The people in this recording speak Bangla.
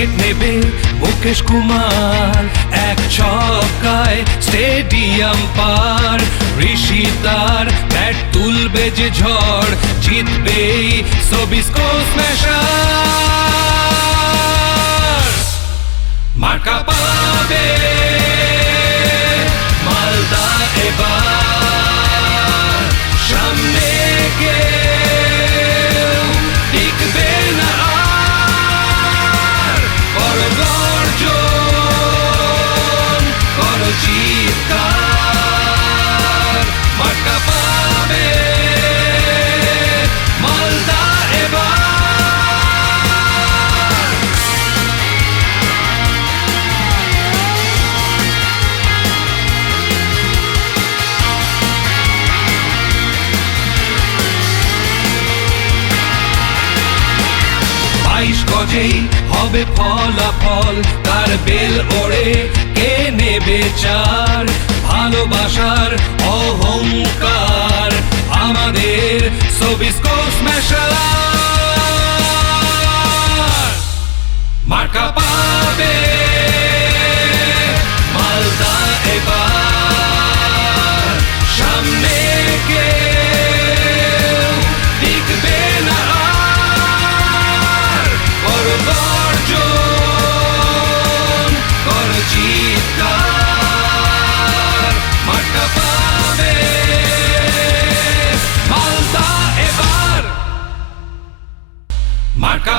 উইকেট নেবে মুকেশ কুমার, এক ছক্কায় স্টেডিয়াম পার। ঋষি তার ব্যাট তুলবে যে ঝড়, জিতবে সবিস্কো স্ম্যাশার্স। মার্কা পাবে মালদা এবার, সামনে কেউ টিকবে না আর। করো গর্জন, করো চিৎকার, মার্কা পাবে মালদা এবার। গজেই হবে ফলাফল, তার বেল ওড়ে কে নেবে চার। ভালোবাসার অহংকার আমাদের সবিস্কো স্ম্যাশার্স। মার্কা পাবে মালদা এবার, সামনে কেউ টিকবে না আর। করো গর্জন, করো চিৎকার, মার্কা পাবে মালদা এবার, মার্কা